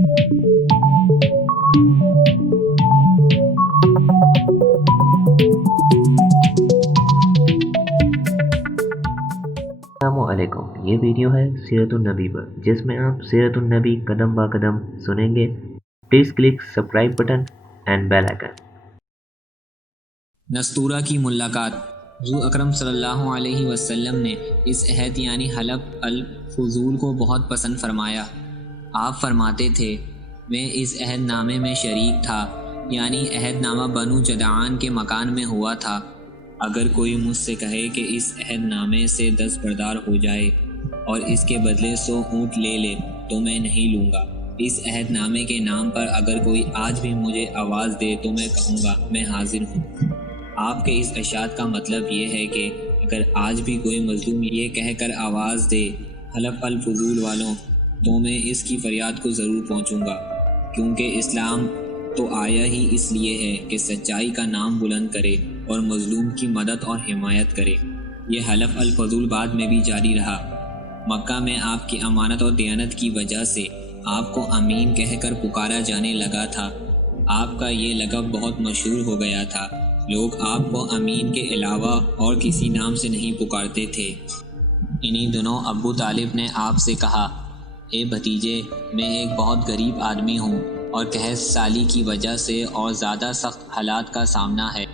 السلام علیکم، یہ ویڈیو ہے سیرت النبی پر، جس میں آپ سیرت النبی قدم با قدم سنیں گے۔ Please click subscribe button and bell icon. نستورہ کی ملاقات۔ حضور اکرم صلی اللہ علیہ وسلم نے اس عہد یعنی حلف الفضول کو بہت پسند فرمایا۔ آپ فرماتے تھے، میں اس عہد نامے میں شریک تھا، یعنی عہد نامہ بنو جدعان کے مکان میں ہوا تھا۔ اگر کوئی مجھ سے کہے کہ اس عہد نامے سے دستبردار ہو جائے اور اس کے بدلے 100 اونٹ لے لے تو میں نہیں لوں گا۔ اس عہد نامے کے نام پر اگر کوئی آج بھی مجھے آواز دے تو میں کہوں گا میں حاضر ہوں۔ آپ کے اس ارشاد کا مطلب یہ ہے کہ اگر آج بھی کوئی مظلوم یہ کہہ کر آواز دے حلف الفضول والوں، تو میں اس کی فریاد کو ضرور پہنچوں گا، کیونکہ اسلام تو آیا ہی اس لیے ہے کہ سچائی کا نام بلند کرے اور مظلوم کی مدد اور حمایت کرے۔ یہ حلف الفضول بعد میں بھی جاری رہا۔ مکہ میں آپ کی امانت اور دیانت کی وجہ سے آپ کو امین کہہ کر پکارا جانے لگا تھا۔ آپ کا یہ لقب بہت مشہور ہو گیا تھا۔ لوگ آپ کو امین کے علاوہ اور کسی نام سے نہیں پکارتے تھے۔ انہی دنوں ابو طالب نے آپ سے کہا، اے بھتیجے، میں ایک بہت غریب آدمی ہوں اور قحط سالی کی وجہ سے اور زیادہ سخت حالات کا سامنا ہے۔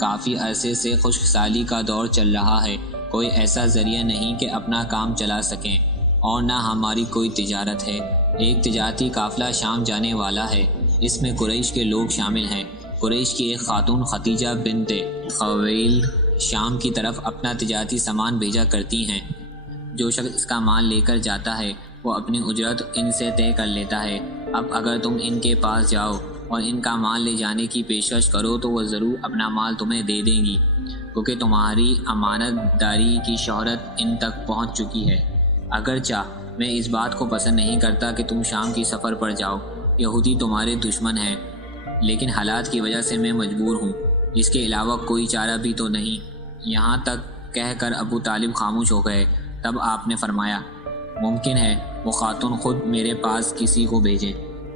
کافی عرصے سے خشک سالی کا دور چل رہا ہے۔ کوئی ایسا ذریعہ نہیں کہ اپنا کام چلا سکیں، اور نہ ہماری کوئی تجارت ہے۔ ایک تجارتی قافلہ شام جانے والا ہے، اس میں قریش کے لوگ شامل ہیں۔ قریش کی ایک خاتون ختیجہ بنت خویلد شام کی طرف اپنا تجارتی سامان بھیجا کرتی ہیں۔ جو شخص اس کا مال لے کر جاتا ہے وہ اپنی اجرت ان سے طے کر لیتا ہے۔ اب اگر تم ان کے پاس جاؤ اور ان کا مال لے جانے کی پیشکش کرو تو وہ ضرور اپنا مال تمہیں دے دیں گی، کیونکہ تمہاری امانت داری کی شہرت ان تک پہنچ چکی ہے۔ اگرچہ میں اس بات کو پسند نہیں کرتا کہ تم شام کی سفر پر جاؤ، یہودی تمہارے دشمن ہیں، لیکن حالات کی وجہ سے میں مجبور ہوں، اس کے علاوہ کوئی چارہ بھی تو نہیں۔ یہاں تک کہہ کر ابو طالب خاموش ہو گئے۔ تب آپ نے فرمایا، ممکن ہے وہ خاتون خود میرے پاس کسی کو بھیجیں۔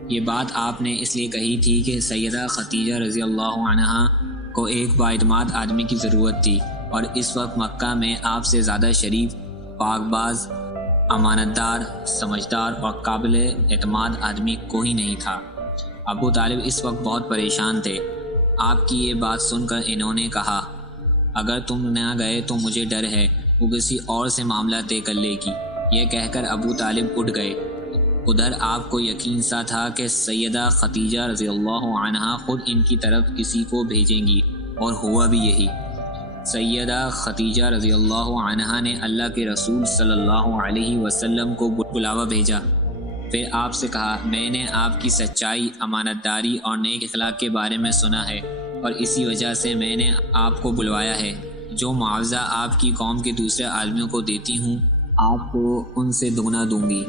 یہ بات آپ نے اس لیے کہی تھی کہ سیدہ ختیجہ رضی اللہ عنہا کو ایک بااعتماد آدمی کی ضرورت تھی، اور اس وقت مکہ میں آپ سے زیادہ شریف، پاک باز، امانتدار، سمجھدار اور قابل اعتماد آدمی کوئی نہیں تھا۔ ابو طالب اس وقت بہت پریشان تھے۔ آپ کی یہ بات سن کر انہوں نے کہا، اگر تم نہ گئے تو مجھے ڈر ہے وہ کسی اور سے معاملہ طے کر لے گی۔ یہ کہہ کر ابو طالب اٹھ گئے۔ ادھر آپ کو یقین سا تھا کہ سیدہ ختیجہ رضی اللہ عنہا خود ان کی طرف کسی کو بھیجیں گی، اور ہوا بھی یہی۔ سیدہ ختیجہ رضی اللہ عنہا نے اللہ کے رسول صلی اللہ علیہ وسلم کو بلاوا بھیجا۔ پھر آپ سے کہا، میں نے آپ کی سچائی، امانت داری اور نیک اخلاق کے بارے میں سنا ہے، اور اسی وجہ سے میں نے آپ کو بلوایا ہے۔ جو معاوضہ آپ کی قوم کے دوسرے آدمیوں کو دیتی ہوں، آپ کو ان سے دوگنا دوں گی۔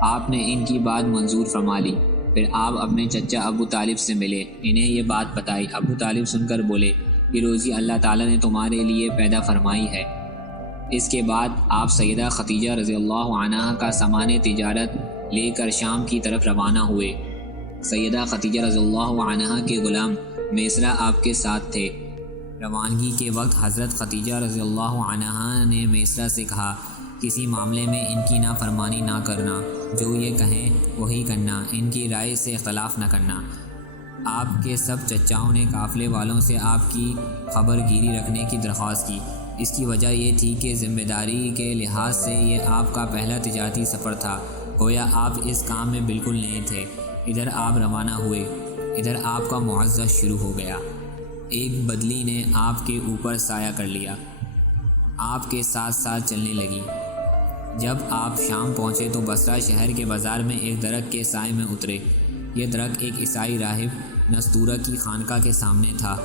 آپ نے ان کی بات منظور فرما لی۔ پھر آپ اپنے چچا ابو طالب سے ملے، انہیں یہ بات بتائی۔ ابو طالب سن کر بولے، یہ روزی اللہ تعالیٰ نے تمہارے لیے پیدا فرمائی ہے۔ اس کے بعد آپ سیدہ ختیجہ رضی اللہ عنہا کا سامان تجارت لے کر شام کی طرف روانہ ہوئے۔ سیدہ ختیجہ رضی اللہ عنہا کے غلام میسرہ آپ کے ساتھ تھے۔ روانگی کے وقت حضرت ختیجہ رضی اللہ عنہا نے میسرہ سے کہا، کسی معاملے میں ان کی نافرمانی نہ کرنا، جو یہ کہیں وہی کرنا، ان کی رائے سے اختلاف نہ کرنا۔ آپ کے سب چچاؤں نے قافلے والوں سے آپ کی خبر گیری رکھنے کی درخواست کی۔ اس کی وجہ یہ تھی کہ ذمہ داری کے لحاظ سے یہ آپ کا پہلا تجارتی سفر تھا، گویا آپ اس کام میں بالکل نئے تھے۔ ادھر آپ روانہ ہوئے، ادھر آپ کا معزہ شروع ہو گیا۔ ایک بدلی نے آپ کے اوپر سایہ کر لیا، آپ کے ساتھ ساتھ چلنے لگی۔ جب آپ شام پہنچے تو بصرہ شہر کے بازار میں ایک درخت کے سائے میں اترے۔ یہ درخت ایک عیسائی راہب نستورہ کی خانقاہ کے سامنے تھا۔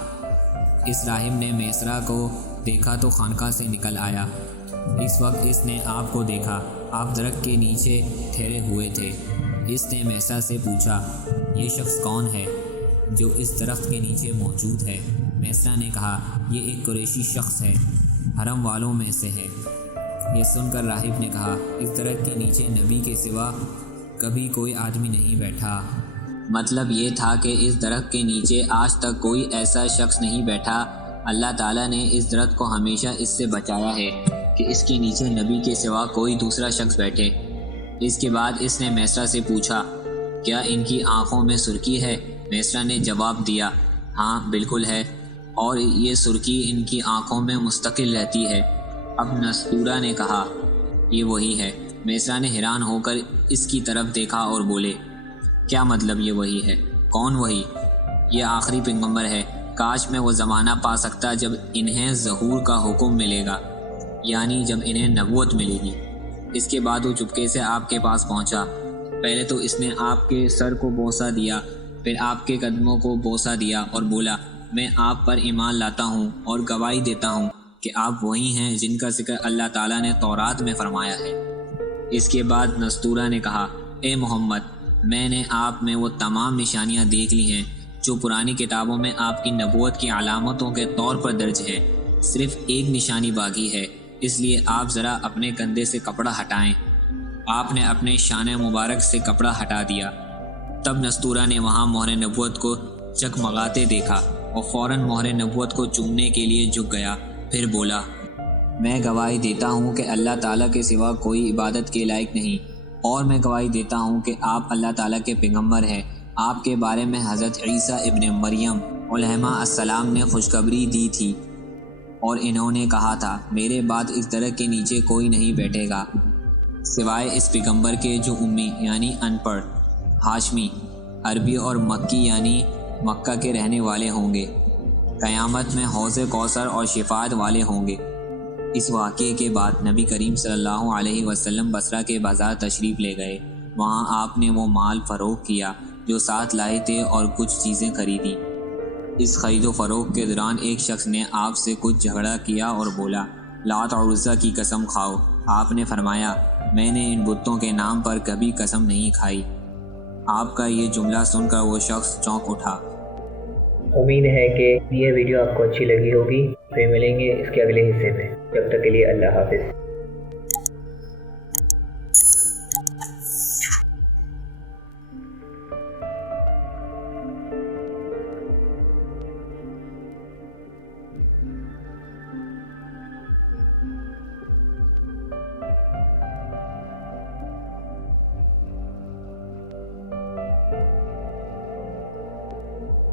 اس راہب نے میسرہ کو دیکھا تو خانقاہ سے نکل آیا۔ اس وقت اس نے آپ کو دیکھا، آپ درخت کے نیچے ٹھہرے ہوئے تھے۔ اس نے میسرہ سے پوچھا، یہ شخص کون ہے جو اس درخت کے نیچے موجود ہے؟ میسرہ نے کہا، یہ ایک قریشی شخص ہے، حرم والوں میں سے ہے۔ یہ سن کر راہب نے کہا، اس درخت کے نیچے نبی کے سوا کبھی کوئی آدمی نہیں بیٹھا۔ مطلب یہ تھا کہ اس درخت کے نیچے آج تک کوئی ایسا شخص نہیں بیٹھا۔ اللہ تعالیٰ نے اس درخت کو ہمیشہ اس سے بچایا ہے کہ اس کے نیچے نبی کے سوا کوئی دوسرا شخص بیٹھے۔ اس کے بعد اس نے میسرہ سے پوچھا، کیا ان کی آنکھوں میں سرخی ہے؟ میسرہ نے جواب دیا، ہاں بالکل ہے، اور یہ سرخی ان کی آنکھوں میں مستقل رہتی ہے۔ اب نستورہ نے کہا، یہ وہی ہے۔ میسرہ نے حیران ہو کر اس کی طرف دیکھا اور بولے، کیا مطلب یہ وہی ہے؟ کون وہی؟ یہ آخری پیغمبر ہے۔ کاش میں وہ زمانہ پا سکتا جب انہیں ظہور کا حکم ملے گا، یعنی جب انہیں نبوت ملے گی۔ اس کے بعد وہ چپکے سے آپ کے پاس پہنچا۔ پہلے تو اس نے آپ کے سر کو بوسہ دیا، پھر آپ کے قدموں کو بوسہ دیا اور بولا، میں آپ پر ایمان لاتا ہوں اور گواہی دیتا ہوں کہ آپ وہی ہیں جن کا ذکر اللہ تعالیٰ نے تورات میں فرمایا ہے۔ اس کے بعد نستورہ نے کہا، اے محمد، میں نے آپ میں وہ تمام نشانیاں دیکھ لی ہیں جو پرانی کتابوں میں آپ کی نبوت کی علامتوں کے طور پر درج ہیں۔ صرف ایک نشانی باقی ہے، اس لیے آپ ذرا اپنے کندھے سے کپڑا ہٹائیں۔ آپ نے اپنے شان مبارک سے کپڑا ہٹا دیا۔ تب نستورہ نے وہاں مہر نبوت کو چکمگاتے دیکھا اور فوراً مہر نبوت کو چومنے کے لیے جھک گیا، پھر بولا، میں گواہی دیتا ہوں کہ اللہ تعالیٰ کے سوا کوئی عبادت کے لائق نہیں، اور میں گواہی دیتا ہوں کہ آپ اللہ تعالیٰ کے پیغمبر ہیں۔ آپ کے بارے میں حضرت عیسیٰ ابن مریم علیہما السلام نے خوشخبری دی تھی، اور انہوں نے کہا تھا، میرے بعد اس درخت کے نیچے کوئی نہیں بیٹھے گا سوائے اس پیغمبر کے جو امی یعنی ان پڑھ، ہاشمی، عربی اور مکی یعنی مکہ کے رہنے والے ہوں گے۔ قیامت میں حوض کوثر اور شفاعت والے ہوں گے۔ اس واقعے کے بعد نبی کریم صلی اللہ علیہ وسلم بصرہ کے بازار تشریف لے گئے۔ وہاں آپ نے وہ مال فروخت کیا جو ساتھ لائے تھے اور کچھ چیزیں خریدیں۔ اس خرید و فروخت کے دوران ایک شخص نے آپ سے کچھ جھگڑا کیا اور بولا، لات اور عزیٰ کی قسم کھاؤ۔ آپ نے فرمایا، میں نے ان بتوں کے نام پر کبھی قسم نہیں کھائی۔ آپ کا یہ جملہ سن کر وہ شخص چونک اٹھا۔ امید ہے کہ یہ ویڈیو آپ کو اچھی لگی ہوگی۔ پھر ملیں گے اس کے اگلے حصے میں۔ جب تک کے لیے اللہ حافظ۔